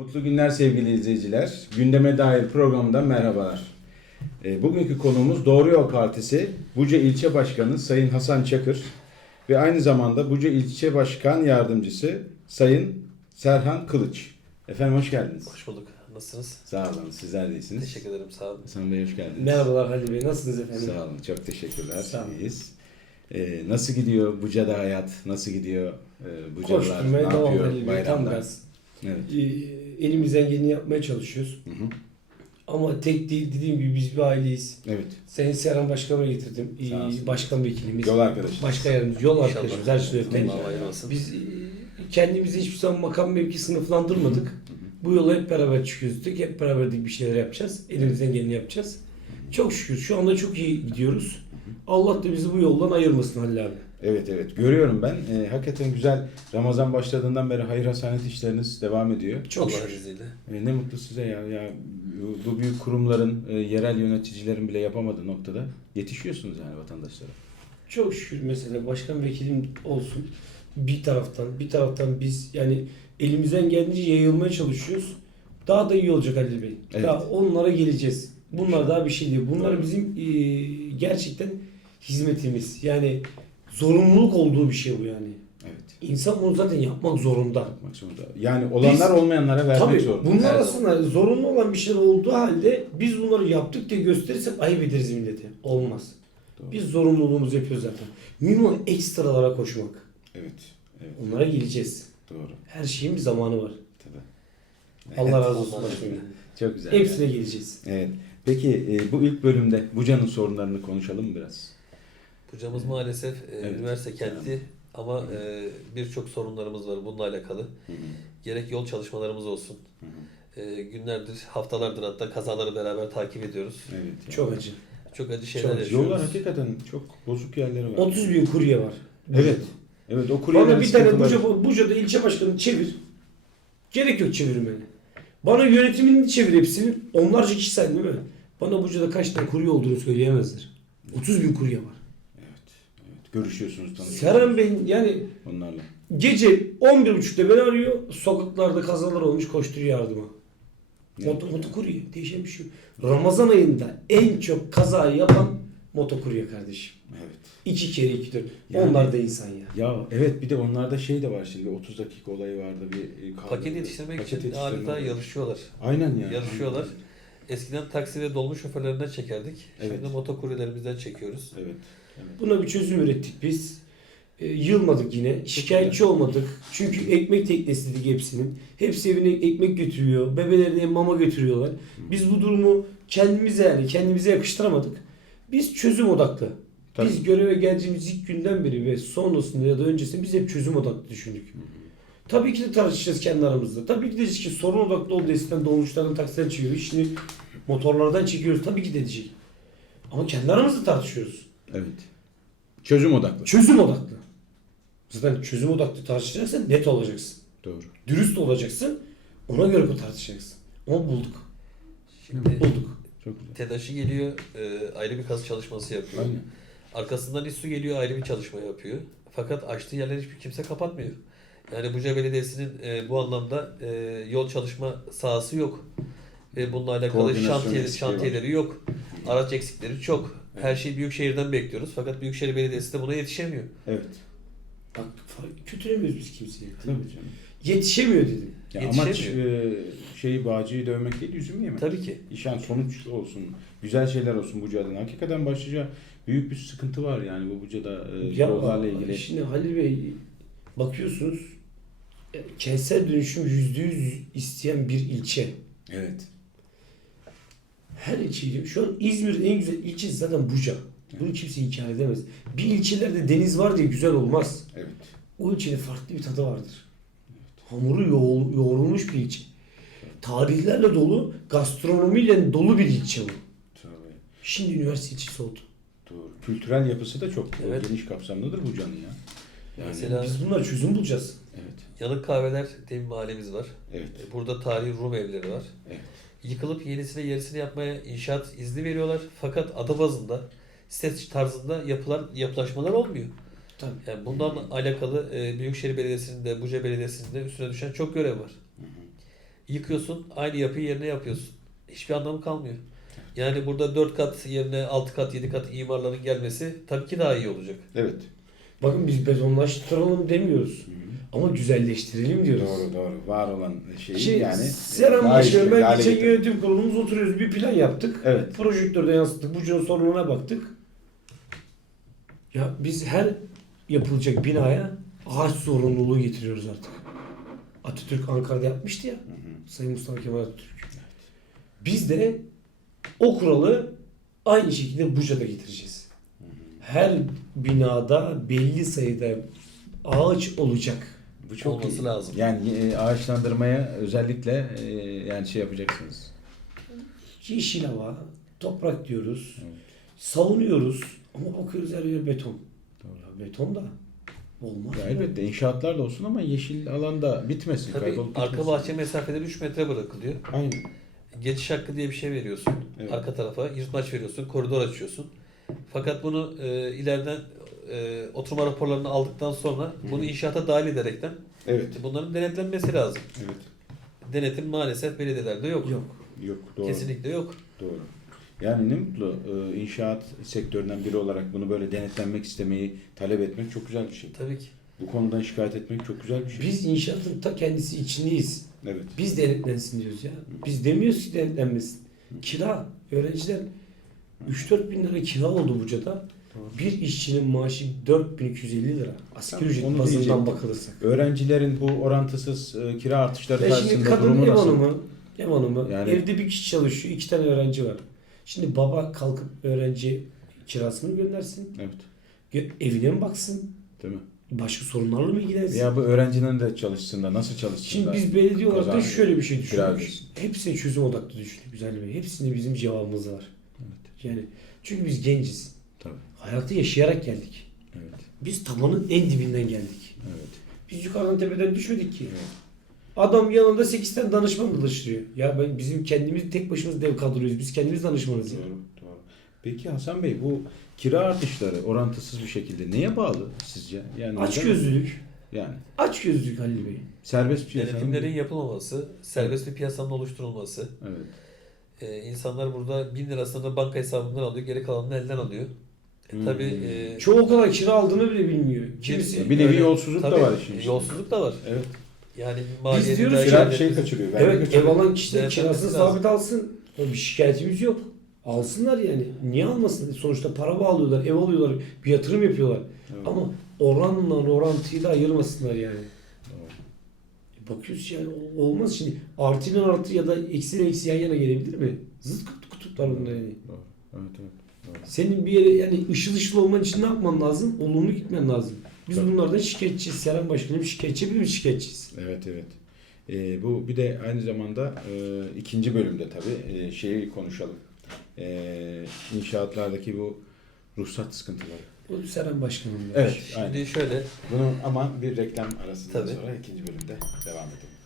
Mutlu günler sevgili izleyiciler. Gündeme dair programdan merhabalar. E, bugünkü konuğumuz Doğru Yol Partisi Buca İlçe Başkanı Sayın Hasan Çakır ve aynı zamanda Buca İlçe Başkan Yardımcısı Sayın Serhan Kılıç. Efendim hoş geldiniz. Hoş bulduk. Nasılsınız? Sağ olun. Sizler de iyisiniz. Teşekkür ederim. Sağ olun. Hasan Bey hoş geldiniz. Merhabalar Halil Bey, nasılsınız efendim? Sağ olun. Çok teşekkürler. Sağ olun. İyiyiz. E, nasıl gidiyor Buca'da hayat? Nasıl gidiyor e, Bucalılar? Ne yapıyor Bey, tam bayramda? Evet. Ee, elimizden geleni yapmaya çalışıyoruz. Hı hı. Ama tek değil, dediğim gibi biz bir aileyiz. Evet. Sayın Serhan Başkan'a getirdim. Ee. Başkan vekilimiz. Yol arkadaşı. Başka yardımcı, yol İnşallah. arkadaşımız. Her şey olsun. Biz e, kendimizi hiçbir zaman makam mevki sınıflandırmadık. Bu yola hep beraber çıkıyoruz. dedik. Hep beraber bir şeyler yapacağız. Elimizden geleni yapacağız. Çok şükür şu anda çok iyi gidiyoruz. Allah da bizi bu yoldan ayırmasın Halil abi. Evet evet görüyorum ben. Ee, hakikaten güzel. Ramazan başladığından beri hayır hasanet işleriniz devam ediyor. Çok şükür. izniyle. Ee, ne mutlu size ya. ya bu büyük kurumların, e, yerel yöneticilerin bile yapamadığı noktada yetişiyorsunuz yani vatandaşlara. Çok şükür mesela başkan vekilim olsun bir taraftan bir taraftan biz yani elimizden geldiğince yayılmaya çalışıyoruz. Daha da iyi olacak Halil Bey. Evet. Daha onlara geleceğiz. Bunlar daha bir şey değil. Bunlar bizim e, gerçekten hizmetimiz. Yani zorunluluk olduğu bir şey bu yani. Evet. İnsan bunu zaten yapmak zorunda. Yapmak zorunda. Yani olanlar olmayanlara vermek Tabii zorunda. bunlar Evet. aslında zorunlu olan bir şeyler olduğu halde biz bunları yaptık diye gösterirsek ayıp ederiz millete. Olmaz. Doğru. Biz zorunluluğumuzu yapıyoruz zaten. Mühim olan ekstralara koşmak. Evet. Evet. Onlara geleceğiz. Doğru. Her şeyin bir zamanı var. Tabii. Allah razı olsun. Çok güzel. Hepsine geleceğiz. Evet. Peki e, bu ilk bölümde Buca'nın sorunlarını konuşalım mı biraz? Bucamız maalesef e, Evet. üniversite kenti ama e, birçok sorunlarımız var bununla alakalı. Hı hı. Gerek yol çalışmalarımız olsun. Hı hı. E, günlerdir, haftalardır hatta kazaları beraber takip ediyoruz. Evet. ya. Çok acı. Çok acı şeyler Çok- yaşıyoruz. Yollar hakikaten çok bozuk yerleri var. 30 bin kurye var. Evet. Evet o kuryelerin Bana bir tane Buca, Buca'da ilçe başkanı çevir. Gerek yok çevirmeni. Bana yönetimini çevir hepsini. Onlarca kişi sayın değil mi? Bana Buca'da kaç tane kurye olduğunu söyleyemezler. 30 bin kurye var. Görüşüyorsunuz tanışıyorsunuz. Serhan Bey'in yani Onlarla. gece 11.30'da beni arıyor. Sokaklarda kazalar olmuş koşturuyor yardıma. Moto, motokurye. Değişen bir şey yok. Ramazan ayında en çok kazayı yapan motokurye kardeşim. Evet. İki kere iki dört. Yani- Onlar da insan ya. Ya evet bir de onlarda şey de var şimdi 30 dakika olayı vardı bir e, kavga- Paket yetiştirmek paket için yetiştirme adeta olayı. yarışıyorlar. Aynen ya. Yarışıyorlar. Eskiden taksi ve dolmuş şoförlerinden çekerdik. Evet. Şimdi motokuryelerimizden çekiyoruz. Evet. Buna bir çözüm ürettik biz. E, yılmadık yine. Şikayetçi olmadık. Çünkü ekmek teknesi dedik hepsinin. Hepsi evine ekmek götürüyor. Bebelerine mama götürüyorlar. Biz bu durumu kendimize yani kendimize yakıştıramadık. Biz çözüm odaklı. Tabii. Biz göreve geldiğimiz ilk günden beri ve sonrasında ya da öncesinde biz hep çözüm odaklı düşündük. Tabii ki de tartışacağız kendi aramızda. Tabii ki de ki sorun odaklı oldu eskiden dolmuşlardan taksiden çekiyor. Şimdi motorlardan çekiyoruz. Tabii ki de diyecek. Ama kendi aramızda tartışıyoruz. Evet. Çözüm odaklı. Çözüm odaklı. Zaten çözüm odaklı tartışacaksan net olacaksın. Doğru. Dürüst olacaksın. Ona göre tartışacaksın. Ama bulduk. Şimdi Bulduk. Çok güzel. TEDAŞ'ı geliyor, e, ayrı bir kazı çalışması yapıyor. Aynen. Arkasından İSSU geliyor ayrı bir çalışma yapıyor. Fakat açtığı yerleri hiçbir kimse kapatmıyor. Yani Buca Belediyesi'nin e, bu anlamda e, yol çalışma sahası yok. Ve bununla alakalı Koordinasyon şantiye, eksikliği var. şantiyeleri yok. Araç eksikleri çok. Her şeyi Büyükşehir'den bekliyoruz. Fakat Büyükşehir Belediyesi de buna yetişemiyor. Evet. Bak kötülemiyoruz biz kimseyi. Tabii canım. Yetişemiyor dedim. Ya amaç e, şeyi bağcıyı dövmek değil yüzümü yemek. Tabii ki. İşan sonuç olsun. Güzel şeyler olsun Buca'dan. Hakikaten başlıca büyük bir sıkıntı var yani bu Buca'da e, yollarla ilgili. Şimdi Halil Bey bakıyorsunuz e, kentsel dönüşüm yüzde yüz isteyen bir ilçe. Evet. Her ilçeyi şu an İzmir'in en güzel ilçesi zaten Buca. Bunu kimse inkar edemez. Bir ilçelerde deniz var diye güzel olmaz. Evet. O ilçenin farklı bir tadı vardır. Hamuru yoğ- yoğrulmuş bir ilçe. Tarihlerle dolu, gastronomiyle dolu bir ilçe bu. Tabii. Şimdi üniversite ilçesi oldu. Doğru. Kültürel yapısı da çok Evet. geniş kapsamlıdır Buca'nın ya. Yani, Mesela Biz bunlar çözüm bulacağız. evet. Yanık Kahveler diye bir mahallemiz var. Evet. Burada tarihi Rum evleri var. Evet. Yıkılıp yenisine yerisini yapmaya inşaat izni veriyorlar. Fakat ada bazında, site tarzında yapılan yapılaşmalar olmuyor. Tabii. Yani bundan alakalı e, Büyükşehir Belediyesi'nin de Buca Belediyesi'nin de üstüne düşen çok görev var. Yıkıyorsun, aynı yapıyı yerine yapıyorsun. Hiçbir anlamı kalmıyor. Yani burada 4 kat yerine 6 kat, 7 kat imarların gelmesi tabii ki daha iyi olacak. Evet. Bakın biz betonlaştıralım demiyoruz. Ama güzelleştirelim diyoruz. Doğru doğru. Var olan şeyi Şey, yani daha Başkanım işlevli ben hale geçen getirelim. yönetim kurulumuz oturuyoruz bir plan yaptık. Evet. Projektörde yansıttık. Bucunun sorununa baktık. Ya biz her yapılacak binaya ağaç zorunluluğu getiriyoruz artık. Atatürk Ankara'da yapmıştı ya. Sayın Mustafa Kemal Atatürk. Biz de o kuralı aynı şekilde Buca'da getireceğiz. Her binada belli sayıda ağaç olacak. Bu çok Olması iyi. lazım. Yani e, ağaçlandırmaya özellikle e, yani şey yapacaksınız. Yeşil hava, toprak diyoruz. Evet. Savunuyoruz. Ama bakıyoruz her yer beton. Doğru. Ya beton da olmaz. Ya elbette inşaatlar da olsun ama yeşil alanda bitmesin. Tabii kaybolup arka bahçe mesafeleri 3 metre bırakılıyor. Aynen. Geçiş hakkı diye bir şey veriyorsun. Evet. Arka tarafa yırtmaç veriyorsun, koridor açıyorsun. Fakat bunu e, ileriden e, oturma raporlarını aldıktan sonra bunu inşaata dahil ederekten Evet. bunların denetlenmesi lazım. Evet. Denetim maalesef belediyelerde yok. Yok. Yok doğru. Kesinlikle yok. Doğru. Yani ne mutlu e, inşaat sektöründen biri olarak bunu böyle denetlenmek istemeyi talep etmek çok güzel bir şey. Tabii ki. Bu konudan şikayet etmek çok güzel bir şey. Biz inşaatın ta kendisi içindeyiz. Evet. Biz denetlensin diyoruz ya. Biz demiyoruz ki denetlenmesin. Kira. Öğrenciler 3-4 bin lira kira oldu Buca'da. Bir işçinin maaşı 4250 lira. Asgari Tamam, ücret onu bazından diyecektim. bakılırsa. Öğrencilerin bu orantısız e, kira artışları Ya şimdi karşısında kadın durumu ev nasıl? hanımı, ev hanımı Yani- evde bir kişi çalışıyor, iki tane öğrenci var. Şimdi baba kalkıp öğrenci kirasını mı göndersin? Evet. Gö- Evine mi baksın? Değil mi? Başka sorunlarla mı ilgilensin? Ya bu öğrencinin de çalışsın da nasıl çalışsın Şimdi da? biz belediye olarak da şöyle bir şey Kira düşündük. ödesin. Hepsine çözüm odaklı düşündük güzel Bey. Hepsinde bizim cevabımız var. Yani çünkü biz genciz. Tabii. Hayatı yaşayarak geldik. Evet. Biz tabanın en dibinden geldik. Evet. Biz yukarıdan tepeden düşmedik ki. Evet. Adam yanında 8 tane danışman çalıştırıyor. Ya ben bizim kendimiz tek başımız dev kadroyuz. Biz kendimiz danışmanız ya. Doğru. Doğru. Peki Hasan Bey bu kira artışları orantısız bir şekilde neye bağlı sizce? Yani Aç gözlülük. Yani Aç gözlülük Halil Bey. serbest piyasanın Denetimlerin yapılmaması, serbest bir piyasanın oluşturulması. Evet. Ee, insanlar burada 1000 lirasını banka hesabından alıyor, geri kalanını elden alıyor. E, Hmm. Tabii e, Çoğu o kadar kira aldığını bile bilmiyor. Kimisi Bir nevi öyle- yolsuzluk da tabii, var işin içinde. Yolsuzluk da var. Evet. Yani maliyeti diyoruz ki- Kira şey kaçırıyor. vergi Evet ev kaçırıyor. alan kişi de kirasını lazım. sabit alsın. Bir şikayetimiz yok. Alsınlar yani. Niye almasın? Sonuçta para bağlıyorlar, ev alıyorlar, bir yatırım yapıyorlar. Evet. Ama oranla orantıyı da ayırmasınlar yani. E Bakıyoruz yani olmaz şimdi. Artı ile artı ya da eksi ile eksi yan yana gelebilir mi? Zıt kut- kutuplar bunlar yani. Doğru. Evet evet. Doğru. Senin bir yere yani ışıl ışıl olman için ne yapman lazım? Olumlu gitmen lazım. Biz Tabii. bunlardan şikayetçiyiz. Seren Başkanım şikayetçi, hepimiz şikayetçiyiz. Evet evet. Ee, bu bir de aynı zamanda e, ikinci bölümde tabii e, şeyi konuşalım. E, inşaatlardaki bu ruhsat sıkıntıları. O Seren Başkanım. Evet. Şimdi aynen. şöyle, Bunu ama bir reklam arasından Tabii. sonra ikinci bölümde devam edelim.